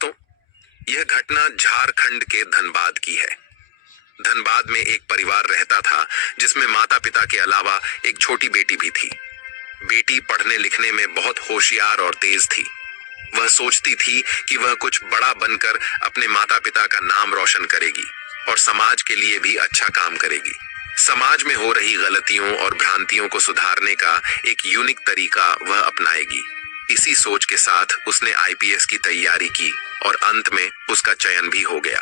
दोस्तों, यह घटना झारखंड के धनबाद की है। धनबाद में एक परिवार रहता था जिसमें माता पिता के अलावा एक छोटी बेटी भी थी। बेटी पढ़ने लिखने में बहुत होशियार और तेज थी। वह सोचती थी कि वह कुछ बड़ा बनकर अपने माता पिता का नाम रोशन करेगी और समाज के लिए भी अच्छा काम करेगी। समाज में हो रही गलतियों और भ्रांतियों को सुधारने का एक यूनिक तरीका वह अपनाएगी। इसी सोच के साथ उसने आईपीएस की तैयारी की और अंत में उसका चयन भी हो गया।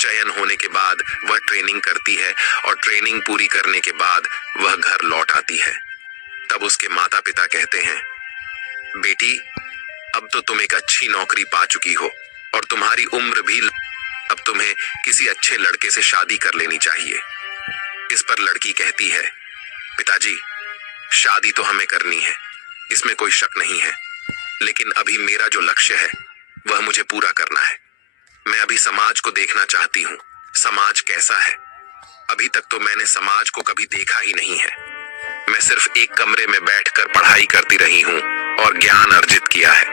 चयन होने के बाद वह ट्रेनिंग करती है और ट्रेनिंग पूरी करने के बाद वह घर लौट आती है। तब उसके माता पिता कहते हैं, बेटी, अब तो तुम एक अच्छी नौकरी पा चुकी हो और तुम्हारी उम्र भी, अब तुम्हें किसी अच्छे लड़के से शादी कर लेनी चाहिए। इस पर लड़की कहती है, पिताजी, शादी तो हमें करनी है, इसमें कोई शक नहीं है, लेकिन अभी मेरा जो लक्ष्य है वह मुझे पूरा करना है। मैं अभी समाज को देखना चाहती हूँ, समाज कैसा है। अभी तक तो मैंने समाज को कभी देखा ही नहीं है। मैं सिर्फ एक कमरे में बैठकर पढ़ाई करती रही हूँ और ज्ञान अर्जित किया है।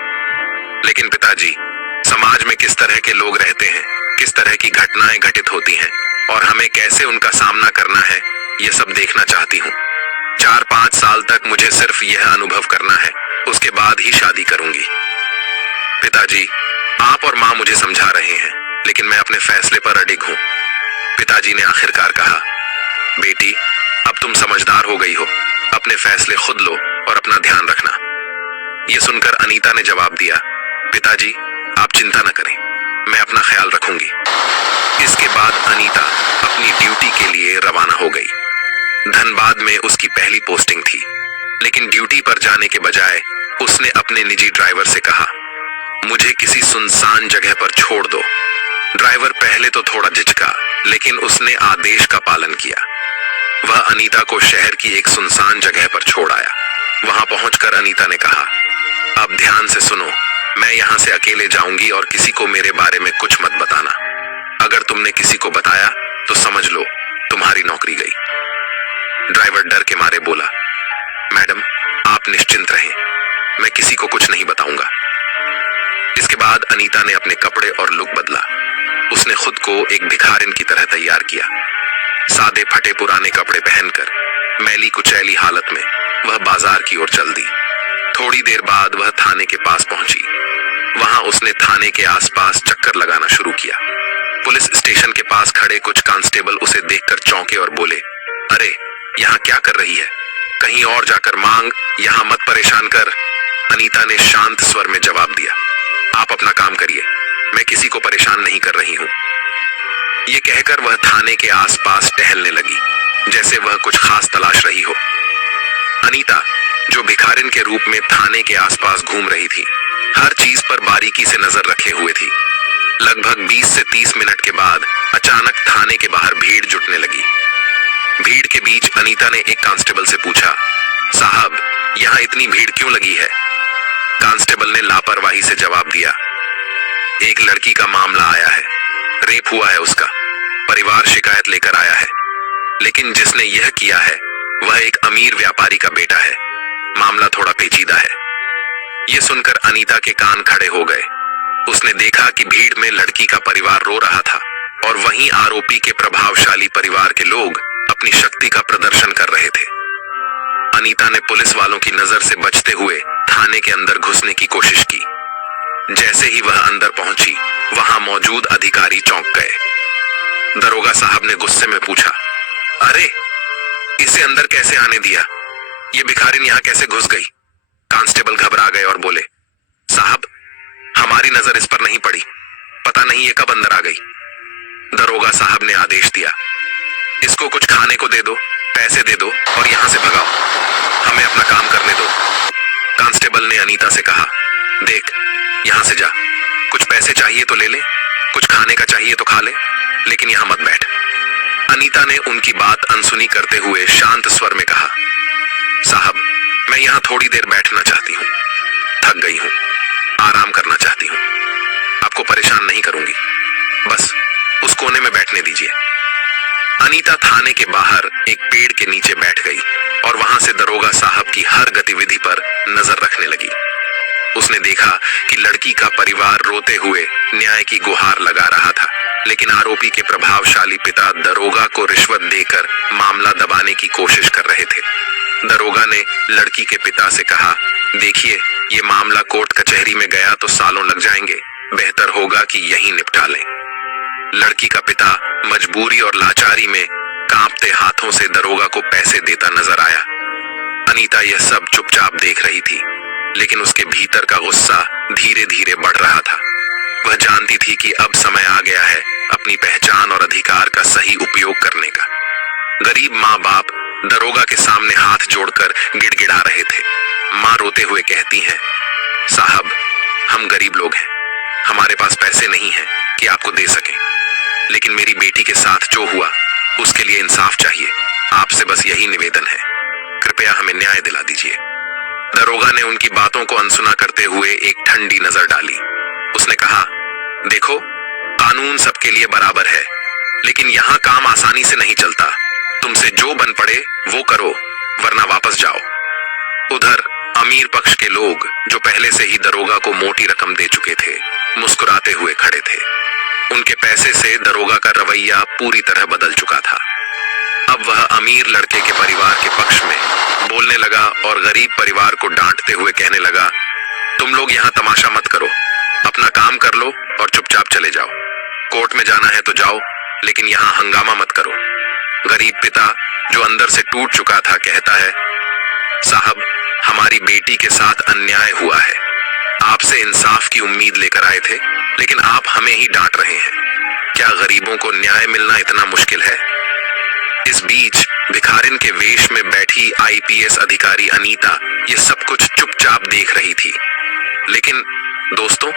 लेकिन पिताजी, समाज में किस तरह के लोग रहते हैं, किस तरह की घटनाएं घटित होती हैं और हमें कैसे उनका सामना करना है, ये सब देखना चाहती हूँ। 4-5 साल तक मुझे सिर्फ यह अनुभव करना है, उसके बाद ही शादी करूंगी। पिताजी, आप और माँ मुझे समझा रहे हैं, लेकिन मैं अपने फैसले पर अडिग हूँ। पिताजी ने आखिरकार कहा, बेटी, अब तुम समझदार हो गई हो, अपने फैसले खुद लो और अपना ध्यान रखना। यह सुनकर अनीता ने जवाब दिया, पिताजी, आप चिंता न करें, मैं अपना ख्याल रखूंगी। इसके बाद अनीता अपनी ड्यूटी के लिए रवाना हो गई। धनबाद में उसकी पहली पोस्टिंग थी, लेकिन ड्यूटी पर जाने के बजाय उसने अपने निजी ड्राइवर से कहा, मुझे किसी सुनसान जगह पर छोड़ दो। ड्राइवर पहले तो थोड़ा झिझका, लेकिन उसने आदेश का पालन किया। वह अनीता को शहर की एक सुनसान जगह पर छोड़ आया। वहां पहुंचकर अनीता ने कहा, अब ध्यान से सुनो, मैं यहां से अकेले जाऊंगी और किसी को मेरे बारे में कुछ मत बताना। अगर तुमने किसी को बताया तो समझ लो तुम्हारी नौकरी गई। ड्राइवर डर के मारे बोला, मैडम, आप निश्चिंत रहें, मैं किसी को कुछ नहीं बताऊंगा। इसके बाद अनीता ने अपने कपड़े और लुक बदला। उसने खुद को एक भिखारिन की तरह तैयार किया। सादे फटे पुराने कपड़े पहनकर मैली कुचैली हालत में वह बाजार की ओर चल दी। थोड़ी देर बाद वह थाने के पास पहुंची। वहां उसने थाने के आसपास चक्कर लगाना शुरू किया। पुलिस स्टेशन के पास खड़े कुछ कांस्टेबल उसे देखकर चौंके और बोले, अरे, यहाँ क्या कर रही है? कहीं और जाकर मांग, यहाँ मत परेशान कर। अनीता ने शांत स्वर में जवाब दिया, आप अपना काम करिए, मैं किसी को परेशान नहीं कर रही हूँ। ये कहकर वह थाने के आसपास टहलने लगी, जैसे वह कुछ खास तलाश रही हो। अनीता, जो भिखारिन के रूप में थाने के आसपास घूम रही थी, हर चीज पर बारीकी से नजर रखे हुए थी। लगभग 20 से 30 मिनट के बाद अचानक थाने के बाहर भीड़ जुटने लगी। भीड़ के बीच अनीता ने एक कांस्टेबल से पूछा, साहब, यहाँ इतनी भीड़ क्यों लगी है? कांस्टेबल ने लापरवाही से जवाब दिया, एक लड़की का मामला आया है, रेप हुआ है उसका, परिवार शिकायत लेकर आया है, लेकिन जिसने यह किया है वह एक अमीर व्यापारी का बेटा है। मामला थोड़ा पेचीदा है। यह सुनकर अनीता के कान खड़े हो गए। उसने देखा कि भीड़ में लड़की का परिवार रो रहा था और वहीं आरोपी के प्रभावशाली परिवार के लोग अपनी शक्ति का प्रदर्शन कर रहे थे। अनीता ने पुलिस वालों की नजर से बचते हुए थाने के अंदर घुसने की कोशिश की। जैसे ही वह अंदर पहुंची, वहां मौजूद अधिकारी चौंक गए। दरोगा साहब ने गुस्से में पूछा, अरे, इसे अंदर कैसे आने दिया? ये भिखारिन यहाँ कैसे घुस गई? कांस्टेबल घबरा गए और बोले, साहब, हमारी नजर इस पर नहीं पड़ी, पता नहीं ये कब अंदर आ गई। दरोगा साहब ने आदेश दिया, इसको कुछ खाने को दे दो, पैसे दे दो और यहां से भगाओ, हमें अपना काम करने दो। कांस्टेबल ने अनीता से कहा, देख, यहां से जा, कुछ पैसे चाहिए तो ले ले, कुछ खाने का चाहिए तो खा ले, लेकिन यहां मत बैठ। अनीता ने उनकी बात अनसुनी करते हुए शांत स्वर में कहा, साहब, मैं यहां थोड़ी देर बैठना चाहती हूँ, थक गई हूँ, आराम करना चाहती हूँ, आपको परेशान नहीं करूंगी, बस उस कोने में बैठने दीजिए। अनीता थाने के बाहर एक पेड़ के नीचे बैठ गई और वहां से दरोगा साहब की हर गतिविधि पर नजर रखने लगी। उसने देखा कि लड़की का परिवार रोते हुए न्याय की गुहार लगा रहा था, लेकिन आरोपी के प्रभावशाली पिता दरोगा को रिश्वत देकर मामला दबाने की कोशिश कर रहे थे। दरोगा ने लड़की के पिता से कहा, देखिए, ये मामला कोर्ट कचहरी में गया तो सालों लग जाएंगे, बेहतर होगा कि यहीं निपटा लें। लड़की का पिता मजबूरी और लाचारी में कांपते हाथों से दरोगा को पैसे देता नजर आया। अनीता यह सब चुपचाप देख रही थी, लेकिन उसके भीतर का गुस्सा धीरे धीरे बढ़ रहा था। वह जानती थी कि अब समय आ गया है अपनी पहचान और अधिकार का सही उपयोग करने का। गरीब माँ बाप दरोगा के सामने हाथ जोड़कर गिड़गिड़ा रहे थे। माँ रोते हुए कहती हैं, साहब, हम गरीब लोग हैं, हमारे पास पैसे नहीं हैं कि आपको दे सकें, लेकिन मेरी बेटी के साथ जो हुआ उसके लिए इंसाफ चाहिए। आपसे बस यही निवेदन है, कृपया हमें न्याय दिला दीजिए। दरोगा ने उनकी बातों को अनसुना करते हुए एक ठंडी नजर डाली। उसने कहा, देखो, कानून सबके लिए बराबर है, लेकिन यहाँ काम आसानी से नहीं चलता। तुमसे जो बन पड़े वो करो, वरना वापस जाओ। उधर अमीर पक्ष के लोग, जो पहले से ही दरोगा को मोटी रकम दे चुके थे, मुस्कुराते हुए खड़े थे। उनके पैसे से दरोगा का रवैया पूरी तरह बदल चुका था। अब वह अमीर लड़के के परिवार के पक्ष में बोलने लगा और गरीब परिवार को डांटते हुए कहने लगा, तुम लोग यहाँ तमाशा मत करो, अपना काम कर लो और चुपचाप चले जाओ। कोर्ट में जाना है तो जाओ, लेकिन यहाँ हंगामा मत करो। गरीब पिता, जो अंदर से टूट चुका था, कहता है, साहब, हमारी बेटी के साथ अन्याय हुआ है। आपसे इंसाफ की उम्मीद लेकर आए थे, लेकिन आप हमें ही डांट रहे हैं। क्या गरीबों को न्याय मिलना इतना मुश्किल है? इस बीच भिखारिन के वेश में बैठी आईपीएस अधिकारी अनीता ये सब कुछ चुपचाप देख रही थी। लेकिन दोस्तों,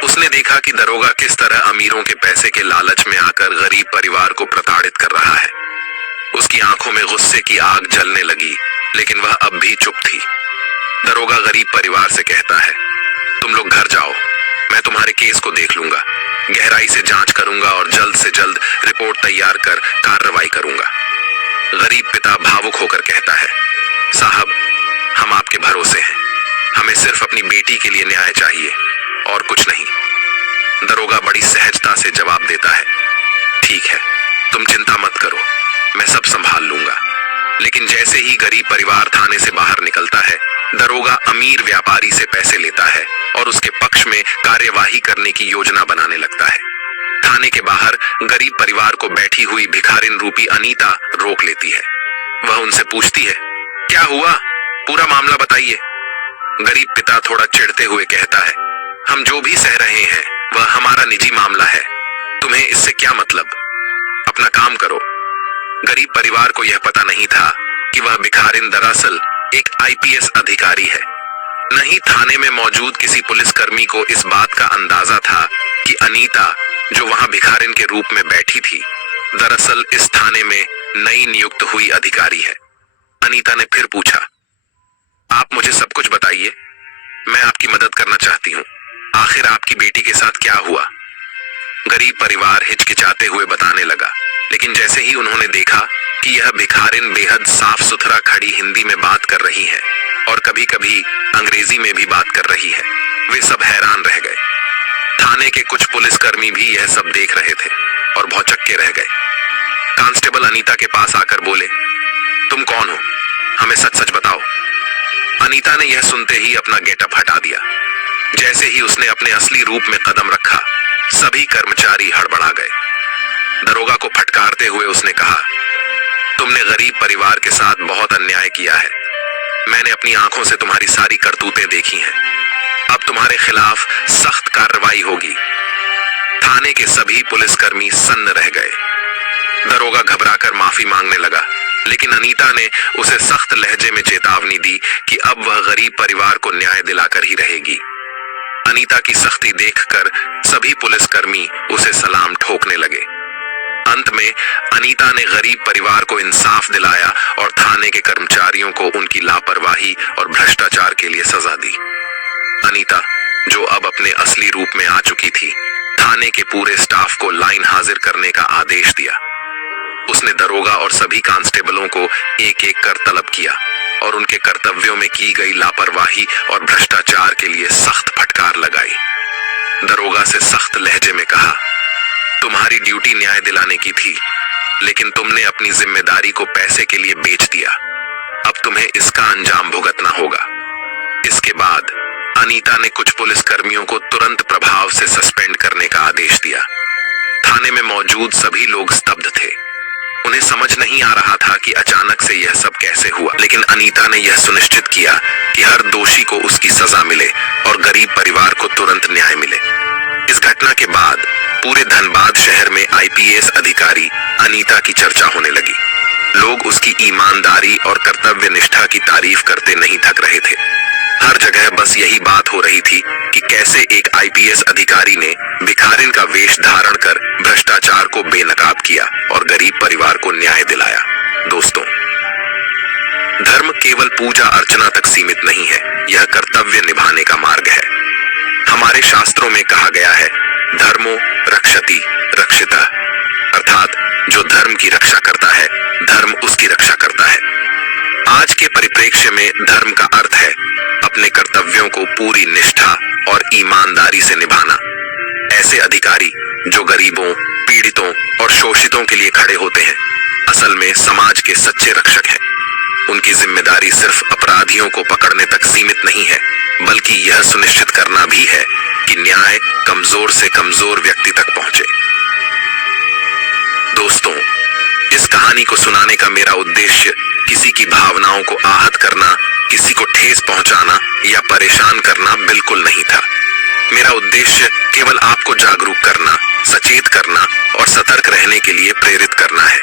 उसने देखा कि दरोगा किस तरह अमीरों के पैसे के लालच में आकर गरीब परिवार को प्रताड़ित कर रहा है। उसकी आंखों में गुस्से की आग जलने लगी, लेकिन वह अब भी चुप थी। दरोगा गरीब परिवार से कहता है, तुम लोग घर जाओ, मैं तुम्हारे केस को देख लूंगा, गहराई से जांच करूंगा और जल्द से जल्द रिपोर्ट तैयार कर कार्रवाई करूंगा। गरीब पिता भावुक होकर कहता है, साहब, हम आपके भरोसे हैं, हमें सिर्फ अपनी बेटी के लिए न्याय चाहिए और कुछ नहीं। दरोगा बड़ी सहजता से जवाब देता है, ठीक है, तुम चिंता मत करो, मैं सब संभाल लूंगा। लेकिन जैसे ही गरीब परिवार थाने से बाहर निकलता है, दरोगा अमीर व्यापारी से पैसे लेता है और उसके पक्ष में कार्यवाही करने की योजना बनाने लगता है। थाने के बाहर गरीब परिवार को बैठी हुई भिखारिन रूपी अनीता रोक लेती है। वह उनसे पूछती है, क्या हुआ, पूरा मामला बताइए। गरीब पिता थोड़ा चिढ़ते हुए कहता है, हम जो भी सह रहे हैं वह हमारा निजी मामला है, तुम्हें इससे क्या मतलब, अपना काम करो। गरीब परिवार को यह पता नहीं था कि वह भिखारिन दरअसल एक आईपीएस अधिकारी है। नहीं थाने में मौजूद किसी पुलिसकर्मी को इस बात का अंदाजा था कि अनीता, जो वहां भिखारिन के रूप में बैठी थी, दरअसल इस थाने में नई नियुक्त हुई अधिकारी है। अनीता ने फिर पूछा, आप मुझे सब कुछ बताइए, मैं आपकी मदद करना चाहती हूँ, आखिर आपकी बेटी के साथ क्या हुआ। गरीब परिवार हिचकिचाते हुए बताने लगा, लेकिन जैसे ही उन्होंने देखा कि यह भिखारिन बेहद साफ सुथरा खड़ी हिंदी में बात कर रही है और कभी कभी अंग्रेजी में भी बात कर रही है, वे सब हैरान रह गए। थाने के कुछ पुलिसकर्मी भी यह सब देख रहे थे और भौचक्के रह गए। कांस्टेबल अनीता के पास आकर बोले, तुम कौन हो, हमें सच सच बताओ। अनीता ने यह सुनते ही अपना गेटअप हटा दिया। जैसे ही उसने अपने असली रूप में कदम रखा, सभी कर्मचारी हड़बड़ा गए। दरोगा को फटकारते हुए उसने कहा, तुमने गरीब परिवार के साथ बहुत अन्याय किया है। मैंने अपनी आंखों से तुम्हारी सारी करतूतें देखी हैं। अब तुम्हारे खिलाफ सख्त कार्रवाई होगी। थाने के सभी पुलिसकर्मी सन्न रह गए। दरोगा घबराकर माफी मांगने लगा, लेकिन अनीता ने उसे सख्त लहजे में चेतावनी दी कि अब वह गरीब परिवार को न्याय दिलाकर ही रहेगी। अनीता की सख्ती देखकर सभी पुलिसकर्मी उसे सलाम ठोकने लगे। अंत में अनीता ने गरीब परिवार को इंसाफ दिलाया और थाने के कर्मचारियों को उनकी लापरवाही और भ्रष्टाचार के लिए सजा दी। अनीता, जो अब अपने असली रूप में आ चुकी थी, थाने के पूरे स्टाफ को लाइन हाजिर करने का आदेश दिया। उसने दरोगा और सभी कांस्टेबलों को एक एक कर तलब किया और उनके कर्तव्यों में की गई लापरवाही और भ्रष्टाचार के लिए सख्त फटकार लगाई। दरोगा से सख्त लहजे में कहा, तुम्हारी ड्यूटी न्याय दिलाने की थी, लेकिन तुमने अपनी जिम्मेदारी को पैसे के लिए बेच दिया। अब तुम्हें इसका अंजाम भुगतना होगा। इसके बाद अनीता ने कुछ पुलिस कर्मियों को तुरंत प्रभाव से सस्पेंड करने का आदेश दिया। थाने में मौजूद सभी लोग स्तब्ध थे। उन्हें समझ नहीं आ रहा था कि अचानक से यह सब कैसे हुआ, लेकिन अनीता ने यह सुनिश्चित किया कि हर दोषी को उसकी सजा मिले और गरीब परिवार को तुरंत न्याय मिले। इस घटना के बाद पूरे धनबाद शहर में आईपीएस अधिकारी अनीता की चर्चा होने लगी। लोग उसकी ईमानदारी और कर्तव्य निष्ठा की तारीफ करते नहीं थक रहे थे। हर जगह बस यही बात हो रही थी कि कैसे एक आईपीएस अधिकारी ने भिखारिन का वेश धारण कर भ्रष्टाचार को बेनकाब किया और गरीब परिवार को न्याय दिलाया। दोस्तों, धर्म केवल पूजा अर्चना तक सीमित नहीं है, यह कर्तव्य निभाने का मार्ग है। हमारे शास्त्रों में कहा गया है, धर्मो रक्षति रक्षिता, अर्थात जो धर्म की रक्षा करता है, धर्म उसकी रक्षा करता है। आज के परिप्रेक्ष्य में धर्म का अर्थ है अपने कर्तव्यों को पूरी निष्ठा और ईमानदारी से निभाना। ऐसे अधिकारी जो गरीबों, पीड़ितों और शोषितों के लिए खड़े होते हैं, असल में समाज के सच्चे रक्षक हैं। उनकी जिम्मेदारी सिर्फ अपराधियों को पकड़ने तक सीमित नहीं है, बल्कि यह सुनिश्चित करना भी है कि न्याय कमजोर से कमजोर व्यक्ति तक पहुंचे। दोस्तों, इस कहानी को सुनाने का मेरा उद्देश्य किसी की भावनाओं को आहत करना, किसी को ठेस पहुंचाना या परेशान करना बिल्कुल नहीं था। मेरा उद्देश्य केवल आपको जागरूक करना, सचेत करना और सतर्क रहने के लिए प्रेरित करना है।